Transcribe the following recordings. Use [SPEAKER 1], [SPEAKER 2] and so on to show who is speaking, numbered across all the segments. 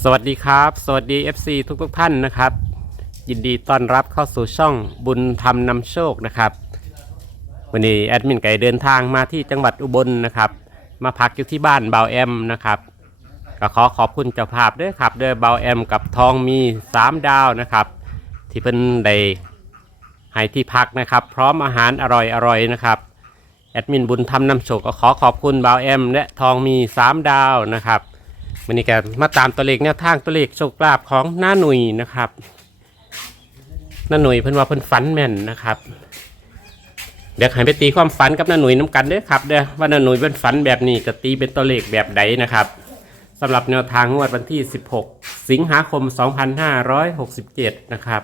[SPEAKER 1] สวัสดีครับสวัสดี FC ทุกท่านนะครับยินดีต้อนรับเข้าสู่ช่องบุญธรรมนำโชคนะครับวันนี้แอดมินไก่เดินทางมาที่จังหวัดอุบลนะครับมาพักอยู่ที่บ้านเบาแอมนะครับก็ขอบคุณเจ้าภาพด้วยครับเด้อเบาแอมกับทองมี3 ดาวนะครับที่เป็นได้ให้ที่พักนะครับพร้อมอาหารอร่อยนะครับแอดมินบุญธรรมนำโชคก็ขอบคุณเบาแอมและทองมี3 ดาวนะครับวันนี้ก็มาตามตัวเลขแนวทางตัวเลขโชคลาภของน้าหนุ่ยนะครับน้าหนุ่ยเพิ่นว่าเพิ่นฝันแม่นนะครับเดี๋ยวให้ไปตีความฝันกับน้าหนุ่ยน้ำกันเด้อครับเด้อว่าน้าหนุ่ยเพิ่นฝันแบบนี้จะตีเป็นตัวเลขแบบใดนะครับสำหรับแนวทางงวดวันที่16 สิงหาคม 2567นะครับ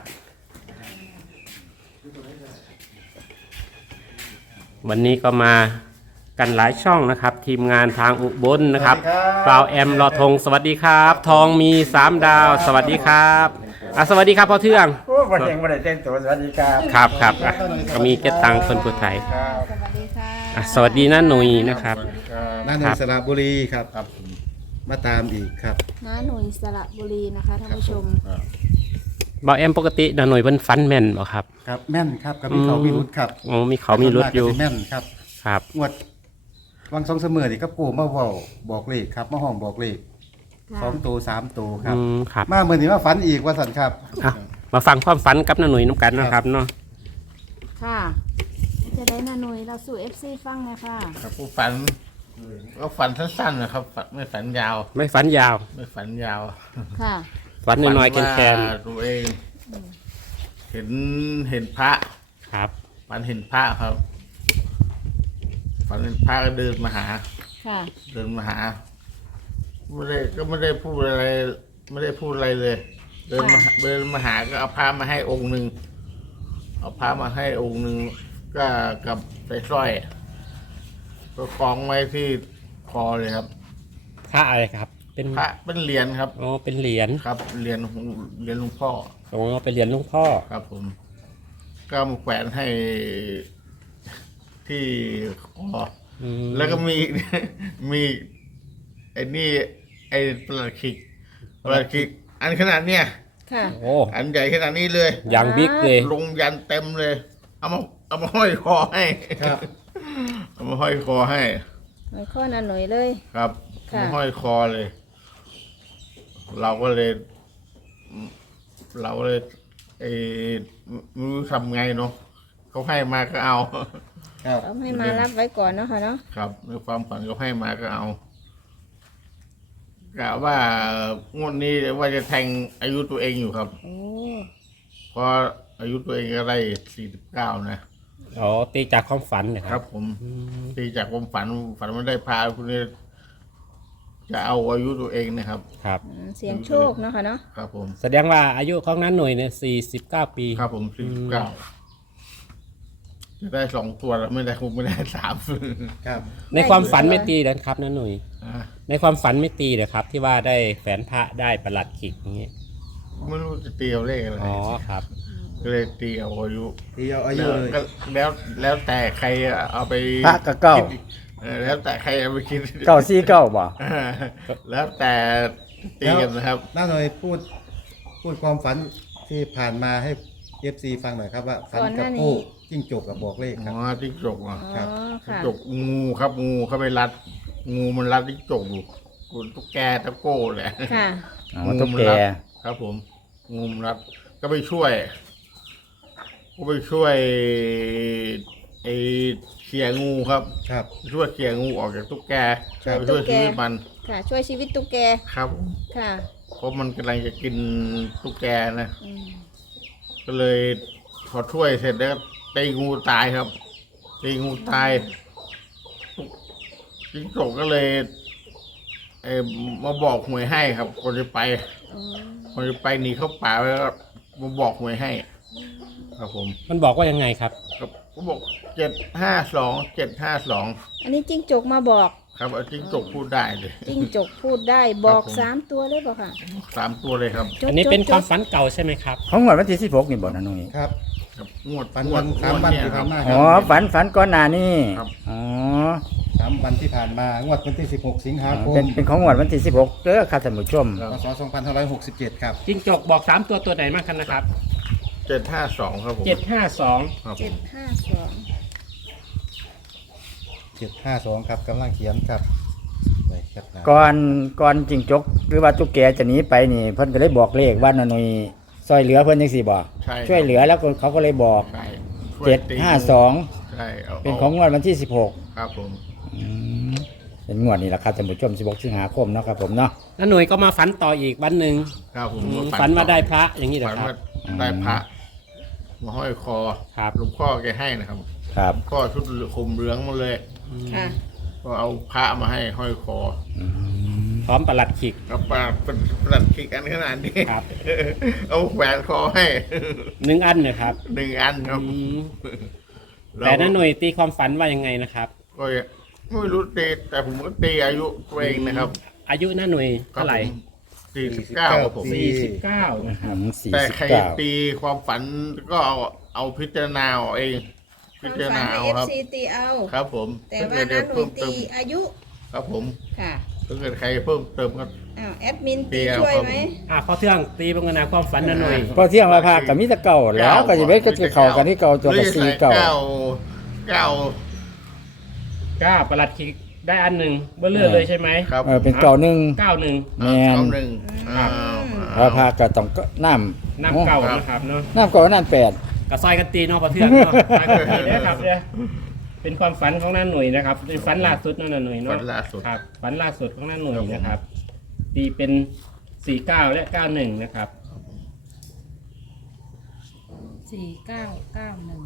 [SPEAKER 1] วันนี้ก็มากันหลายช่องนะครับทีมงานทางอุบลนะครับเปล่าแอมรอธงสวัสดีครับทองมี3 ดาวสวัสดีครับสวัสดีครับพ่อเทือง
[SPEAKER 2] โอ้วันเองวันไหนเต้นตัวสวัสดีครับ
[SPEAKER 1] ครับก็มีเก็ตตังคนผู้ไทย
[SPEAKER 2] ครับ
[SPEAKER 3] สวัสดีค่ะ
[SPEAKER 1] สวัสดีน้าหนุ่ยนะครับ
[SPEAKER 4] น้าหนุ่ยสระบุรีครับมาตามอีกครับ
[SPEAKER 3] น้าหนุ่ยสระบุรีนะคะท่านผู้ชม
[SPEAKER 1] เปล่าแอมปกติน้าหนุ่ยเพิ่นฝันแม่นบ่ครับ
[SPEAKER 4] ครับแม่นครับกับมีเขามีรุดครับ
[SPEAKER 1] อ๋อมีเขามีรุดอยู่
[SPEAKER 4] แม่นครับ
[SPEAKER 1] ครับ
[SPEAKER 4] งวดวังสองเสมอนี่ก็ปู่มาเว้าบอกเลขครับมาห้องบอกเลข
[SPEAKER 3] ค่ะ
[SPEAKER 4] 2 ตัว 3 ตัวครับ
[SPEAKER 1] ครับ
[SPEAKER 4] มาเมื่อนี้มาฝันอีกว่าสันครับ
[SPEAKER 1] มาฟังความฝันกับน้าหนุ่ยน้ำกันนะครับเนาะ
[SPEAKER 3] ค่ะจะได้น้าหนุ่ยเราสู่ FC ฟังนะคะ
[SPEAKER 2] ครับผู้ฝันก็ฝันสั้นๆนะครับไม่ฝันยาว
[SPEAKER 1] ไม่ฝันยาว
[SPEAKER 2] ไม่ฝันยาว
[SPEAKER 3] ค่ะ
[SPEAKER 1] ฝันน้อยๆแคน
[SPEAKER 2] ว่าตัวเอง เห็นพระ
[SPEAKER 1] ๆครับ
[SPEAKER 2] ฝันเห็นพระครับฝันเห็นพระก็เดินมาหา
[SPEAKER 3] ค่ะ
[SPEAKER 2] เดินมาหาไม่ได้พูดอะไร ไม่ได้พูดอะไรเลย เดินมาหาก็เอาพระมาให้องค์หนึ่งเอาพระมาให้องค์หนึ่งก็กับใส่สร้อยก็คล้องไว้ที่คอเลยครับ
[SPEAKER 1] พระอะไรครับเป็น
[SPEAKER 2] พระเป็นเหรียญครับ
[SPEAKER 1] อ๋อเป็นเหรียญ
[SPEAKER 2] ครับเหรียญหลวงพ่อ
[SPEAKER 1] อ๋อเป็นเหรียญหลวงพ่อ
[SPEAKER 2] ครับผม ก็มาแขวนให้ที่คอ
[SPEAKER 1] อืม
[SPEAKER 2] แล้วก็มี มีไอ้นี่ไอ้ประหลัดขิกอันขนาดเนี้ย
[SPEAKER 3] ค่ะ
[SPEAKER 1] โอ้
[SPEAKER 2] อันใหญ่ขนาดนี้เลย
[SPEAKER 1] ยังบิ๊กเลย
[SPEAKER 2] ลงยันเต็มเลย เอามาห้อยคอให้
[SPEAKER 4] ครับ
[SPEAKER 2] เอามาห้อยคอให้
[SPEAKER 3] หน่อยข้อน้าหนุ่ยเลย
[SPEAKER 2] ครับ
[SPEAKER 3] ค่ะ
[SPEAKER 2] มาห้อยคอเลย เราก็เลยไอ้ไม่รู้ทำไงเนาะเขาให้มาก็เอา
[SPEAKER 4] ครับ
[SPEAKER 3] เอาให้มารับไว้ก่อนเนาะค่ะเนาะ
[SPEAKER 2] ครับในความฝันเขาให้มาก็เอากะว่างวดนี้ว่าจะแทงอายุตัวเองอยู่ครับ
[SPEAKER 3] โอ้
[SPEAKER 2] เพราะอายุตัวเองก็ได้49นะ
[SPEAKER 1] อ๋อตีจากความฝันนะค
[SPEAKER 2] ค
[SPEAKER 1] รั
[SPEAKER 2] รับ บผมตีจากความฝันว่าได้พาคุณนี้จะเอาอายุตัวเองนะครับ
[SPEAKER 1] ครับ
[SPEAKER 3] เสียงโชคเนาะค่ะเนาะ
[SPEAKER 2] ครับผม
[SPEAKER 1] แสดงว่าอายุของน้าหนุ่ยเนี่ย49 ปี
[SPEAKER 2] ครับผม49จะได้2 ตัวแล้วไม่ได้คงไม่ได้3
[SPEAKER 4] ครับ
[SPEAKER 1] ในความฝันไม่ตีนะครับน้าหนุ่ย
[SPEAKER 2] อ่า
[SPEAKER 1] ในความฝันไม่ตีเลยครับ ที่ว่าได้แฝนพระได้ประหลัดขิกอย่างเงี้ย
[SPEAKER 2] ไม่รู้จะตีเอาเลขอะไร
[SPEAKER 1] อ๋อครับ
[SPEAKER 2] ก็เลยตีเอาอายุ
[SPEAKER 4] ที่เอาอายุเลย
[SPEAKER 2] ก็แล้วแต่ใครเอาไป
[SPEAKER 5] พระกับเก้า
[SPEAKER 2] คิดแล้วแต่ใครเอาไปคิด
[SPEAKER 5] เก้าสี่เก้าบ่
[SPEAKER 2] แล้วแต่ตีกันนะครับ
[SPEAKER 4] น้าหนุ่ยพูดความฝันที่ผ่านมาให้ FC ฟังหน่อยครับว่าฝันกับปู่จิ้งจกกับบอกเลขค
[SPEAKER 2] อ๋
[SPEAKER 4] รั
[SPEAKER 2] อบ จิ้งจกอ่ะ
[SPEAKER 3] อ๋อ
[SPEAKER 4] ครับ
[SPEAKER 2] จิ้ง
[SPEAKER 3] ค่ะ
[SPEAKER 2] จกงูครับงูเข้าไปรัด งูมันรัดจิ้งจกอยู่กุนตุ๊กแกตะโก้แหละ
[SPEAKER 3] ค่ะ
[SPEAKER 5] อ๋อตุ๊กแก
[SPEAKER 2] งูมันรัดครับผมงูมันรัดก็ไปช่วยไอ้เขี่ยงูครับ
[SPEAKER 4] ครับ
[SPEAKER 2] ช่วยเขี่ยงูออกจากตุ๊กแก
[SPEAKER 3] ช่วย
[SPEAKER 2] ไป
[SPEAKER 3] ตุ๊
[SPEAKER 2] ช่วย
[SPEAKER 3] กแก
[SPEAKER 2] ชีวิตมัน
[SPEAKER 3] ค่ะ ช่วยชีวิตตุ๊กแก
[SPEAKER 2] ครับ
[SPEAKER 3] ค่ะ
[SPEAKER 2] เพราะมันกำลังจะกินตุ๊กแกนะ
[SPEAKER 3] อืม
[SPEAKER 2] ก็เลยพอช่วยเสร็จแล้วก็ตีงูตายครับตีงูตายจิ้งจกก็เลยมาบอกหวยให้ครับ คนจะไป
[SPEAKER 3] อ๋อ
[SPEAKER 2] คนจะไปหนีเข้าป่าแล้วก็มาบอกหวยให้ ครับผม
[SPEAKER 1] มันบอกว่ายังไงครับ
[SPEAKER 2] ก็บอก752
[SPEAKER 3] อันนี้จิ้งจกมาบอก
[SPEAKER 2] ครับเอาจิ้งจกพูดได้เลย
[SPEAKER 3] จิ้งจกพูดได้บอก
[SPEAKER 2] ครับผม
[SPEAKER 3] 3 ตัวเลยเปล่าค่ะ
[SPEAKER 2] 3 ตัวเลยครับ
[SPEAKER 3] จด
[SPEAKER 1] อันนี้เป็น
[SPEAKER 3] จด
[SPEAKER 1] ความฝันเก่าใช่ไหมครับ
[SPEAKER 5] ของงวดวันที่16นี่บ่นะหนุ่ย
[SPEAKER 4] ครับ
[SPEAKER 2] ครับงวด
[SPEAKER 4] ฝันวัน3 วันที่ผ่านมาค
[SPEAKER 5] อ๋
[SPEAKER 4] รั
[SPEAKER 5] อบ ฝันก่อนหน้านี้
[SPEAKER 2] ครับ
[SPEAKER 5] อ๋อ
[SPEAKER 4] 3 วันที่ผ่านมางวดวันที่16 สิงหาคม
[SPEAKER 5] เป็นของงวดวันที่16เด้อครับท่านผู้ชม
[SPEAKER 2] ครับ
[SPEAKER 4] พศ2567ครับ
[SPEAKER 1] จิ้งจกบอก3ตัวไหนมากกันนะครับ
[SPEAKER 2] 752ครับผม
[SPEAKER 1] 752
[SPEAKER 2] ครับ
[SPEAKER 3] 752
[SPEAKER 4] 752ครับกำลังเขียนครับไปครับนะ
[SPEAKER 5] ก่อนจิงจกหรือว่าตุ๊กแกจะหนีไปนี่เพิ่นก็เลยบอกเลขว่าหน่อยซอยเหลือเพิ่นจังซี่บ่
[SPEAKER 2] ใช่
[SPEAKER 5] ช่วยเหลือแล้วเขาก็เลยบอก
[SPEAKER 2] ใช่ช่วยตี
[SPEAKER 5] 752
[SPEAKER 2] ใช่า
[SPEAKER 5] เป็นของงวดวันที่16
[SPEAKER 2] ครับผม
[SPEAKER 5] เป็นงวดนี้แหละครับท่านผู้ชม16สิงหาคมเนาะครับผมเนาะ
[SPEAKER 1] น้าหน่วยก็มาฝันต่ออีกวันหนึ่ง
[SPEAKER 2] ครับผม
[SPEAKER 1] ฝันว่าได้พระอย่างนี้เหรอ
[SPEAKER 2] ฝัน
[SPEAKER 1] ครับ
[SPEAKER 2] ว่าได้พระมาห้อยคอ
[SPEAKER 1] ครับ
[SPEAKER 2] หลวงพ่อแกให้นะครับ
[SPEAKER 5] ครับ
[SPEAKER 2] พ่อชุดคลุมเหลืองมาเลย
[SPEAKER 3] ค่ะ
[SPEAKER 2] ก็เอาพระมาให้ห้อยคอ
[SPEAKER 1] พร้อมประหลัดขิก
[SPEAKER 2] กับปลาเป็นประดับคิกอันขนาดนี้
[SPEAKER 1] ครับ
[SPEAKER 2] เอาแหวนคอให้
[SPEAKER 1] 1 อันเนี่ยครับ
[SPEAKER 2] 1 อันครับ
[SPEAKER 1] อืมแต่น้าหน่วยตีความฝันว่ายังไงนะครับ
[SPEAKER 2] ก็ไม่รู้ตีแต่ผมก็ตีอายุตัวเองนะครับ
[SPEAKER 1] อายุน้าหน่วยเท่าไหร่
[SPEAKER 2] 49ครับผม
[SPEAKER 1] 49นะครับ
[SPEAKER 2] แต่ใคร
[SPEAKER 5] 49
[SPEAKER 2] ตีความฝันก็เอาพิจารณาเอาเอง พิจารณาเอาครับ
[SPEAKER 3] FC ตีเอา
[SPEAKER 2] ครับผม
[SPEAKER 3] แต่ว่าน้าหนุ่ยตีอายุ
[SPEAKER 2] ครับผม
[SPEAKER 3] ค่ะ
[SPEAKER 2] ถ้าเกิดใครเพิ่มเติมก็
[SPEAKER 3] อ้าวแอดมิน
[SPEAKER 2] ตี
[SPEAKER 3] ตี
[SPEAKER 2] เอา
[SPEAKER 3] ช่วย
[SPEAKER 2] ครับ
[SPEAKER 3] ไหม
[SPEAKER 1] พอเที่ยงตีบังกนาความฝันน้าหน่วย
[SPEAKER 5] พอเที่ยงมาพากับมิตรเก่าแล้วก็จะเบ็ดก็จะเข้ากันที่เก่าตัวกับ
[SPEAKER 2] หรือ
[SPEAKER 5] 4เก่า
[SPEAKER 2] เก้า
[SPEAKER 1] 9ประหลัดขิกได้อันหนึ่งเบื้อเลือเลยใช่ไหม
[SPEAKER 2] ครับ
[SPEAKER 5] เป็นเก่าหนึ่ง
[SPEAKER 1] 91
[SPEAKER 5] แม่น
[SPEAKER 2] เอาหนึ่ง
[SPEAKER 5] พระพาก็ต้องก็น้
[SPEAKER 1] น้ำเก่านะครับเนาะ
[SPEAKER 5] ำน้ำเก่าน้ำ8
[SPEAKER 1] กระซอยกันตีเนาะพอเที่ยงเนาะซอยกันตีนะครับเนี่ยเป็นความฝันของน้าหน่วยนะครับเป็นฝันล่าสุดเนาะน้าหน่วย
[SPEAKER 2] ฝั
[SPEAKER 1] เนาะ
[SPEAKER 2] นล่าสุด
[SPEAKER 1] ครับฝันล่าสุดของน้าหน่วยนะครับ ตีเป็น49และ91นะครับ
[SPEAKER 3] 4991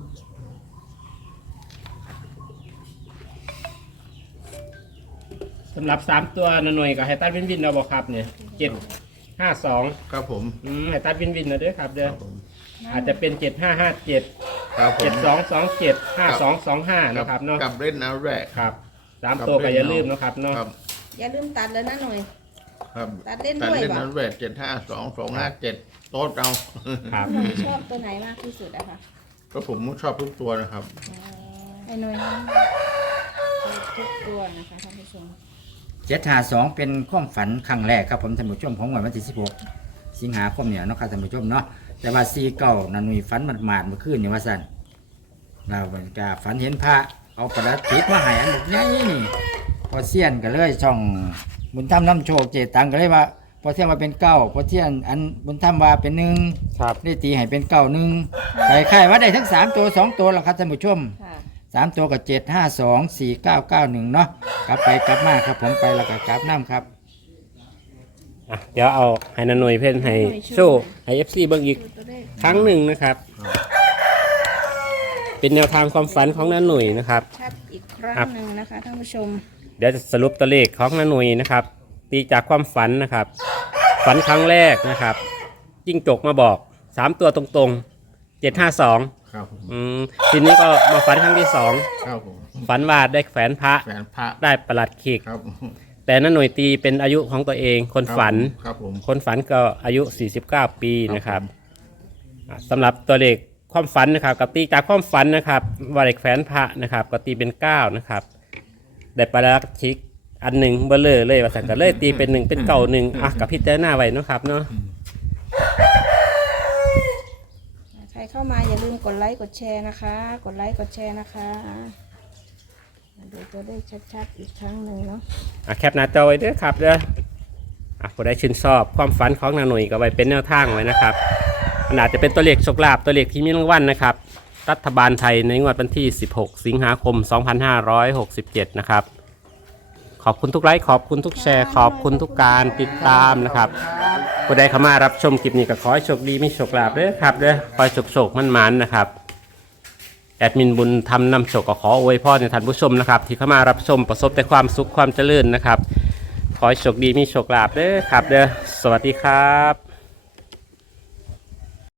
[SPEAKER 1] สำหรับ3ตัวน้าหน่วยกับไฮตัดวินวินเราบอกครับเนี่ย752
[SPEAKER 2] ครับผม
[SPEAKER 1] ไฮตัดวินวินนะเด้อครับเด้ออาจจะเป็น7557
[SPEAKER 2] ครับผม
[SPEAKER 1] 7227 5225นะครับเนาะ
[SPEAKER 2] กับเล่นเอาแรก
[SPEAKER 1] ครับ3ตัวก็อย่าลืมนะครับเนาะ
[SPEAKER 2] ครับ
[SPEAKER 3] อย่าลืมตัดเลยนะหน่อย
[SPEAKER 2] ครับ
[SPEAKER 3] ตัดเล่นด้วย
[SPEAKER 2] ตัดเล่น
[SPEAKER 3] เหรอ
[SPEAKER 2] เอาแรก752 257โต๊ดเอา
[SPEAKER 1] ครับ
[SPEAKER 3] หน่อยชอบตัวไหนมากที่สุดอะคะ
[SPEAKER 2] ก็ผมชอบทุกตัวนะครับ
[SPEAKER 3] ไอ้หน่อยทุกตัวนะคะท่านผู้ชม
[SPEAKER 5] 752เป็นความฝันครั้งแรกครับผมท่านผู้ชมของวันที่16สิงหาคมเนี่ยเนาะครับท่านผู้ชมเนาะแต่ว่า4เก่านันนุยฝันหมาดๆเมื่อคืนนี่ว่าซั่นเราเป็นกาฝันเห็นพระเอาประดับติดมาให้อันบักใหญ่นี่พอเสียนก็เลยช่องบุญธรรมน้ำโชคเจตังก็เลยว่าพอเที่ยงว่าเป็น9พอเที่ยงอันบุญธรรมว่าเป็น1
[SPEAKER 1] ครับ
[SPEAKER 5] ได้ตีให้เป็น91ไปค่ายว่าได้ทั้ง3ตัว2ตัวแล้วครับท่านผู้ชม
[SPEAKER 3] ค่ะ
[SPEAKER 5] 3ตัวกับ7524991เนาะกลับไปกลับมาครับผมไปแล้วก็กลับน้ำครับ
[SPEAKER 1] เดี๋ยวเอาให้น้าหน่วยเพ่นให้โชว์ให้ FC เบิ่งอีก
[SPEAKER 3] ดูตัวเลข
[SPEAKER 1] ครั้งหนึ่งนะครับ เป็นแนวทางความฝันของน้าหน่วยนะครับ
[SPEAKER 3] ชัดอีกครั้งหนึ่งนะคะท่านผู้ชม
[SPEAKER 1] เดี๋ยวจะสรุปตัวเลขของน้าหน่วยนะครับ ตีจากความฝันนะครับ ฝันครั้งแรกนะครับจิ้งจกมาบอก3ตัวตรงๆ752
[SPEAKER 2] ครับผม
[SPEAKER 1] ทีนี้ก็มาฝันครั้งที่2
[SPEAKER 2] ครับผม
[SPEAKER 1] ฝันว่าได้แขวนพระ
[SPEAKER 2] แฟนพระ
[SPEAKER 1] ได้ประหลัดขิก
[SPEAKER 2] ครับ
[SPEAKER 1] แต่น้าหน่วยตีเป็นอายุของตัวเองคนฝัน
[SPEAKER 2] ครับผม
[SPEAKER 1] คนฝันก็อายุ 49 ปีนะครับสำหรับตัวเลขความฝันนะครับกับตีจากความฝันนะครับว่าเด็กแฝนพระนะครับก็ตีเป็น9นะครับได้ประลักชิกอันหนึ่งเบลเลยว่าสังกัดเลยตีเป็น1เป็นเก่า1กับพิจารณาไว้เนาะครับเนาะ
[SPEAKER 3] ใครเข้ามาอย่าลืมกดไลค์กดแชร์นะคะ กดไลค์กดแชร์นะคะดูตัวเลขชัดๆอีกครั้งหนึ่งเนาะ
[SPEAKER 1] แคปหน้าจอไว้ด้วยครับเด้อผู้ใดชื่นชอบความฝันของนาหน่ยก็ไว้เป็นแนวทางไว้นะครับมันอาจจะเป็นตัวเลขโชคลาภตัวเลขที่มีรางวัลนะครับรัฐบาลไทยในงวดวันที่16 สิงหาคม 2567นะครับขอบคุณทุกไลค์ขอบคุณทุกแชร์ขอบคุณทุกการติดตามนะครับผู้ใดเข้ามารับชมคลิปนี้ก็ขอให้โชคดีมีโชคลาภเด้อครับเด้อคอยโชคมันนะครับแอดมินบุญทำนำโชคก็ขออวยพรในท่านผู้ชมนะครับที่เข้ามารับชมประสบแต่ความสุขความเจริญนะครับขอให้โชคดีมีโชคลาภเด้อครับเด้อสวัสดีครับ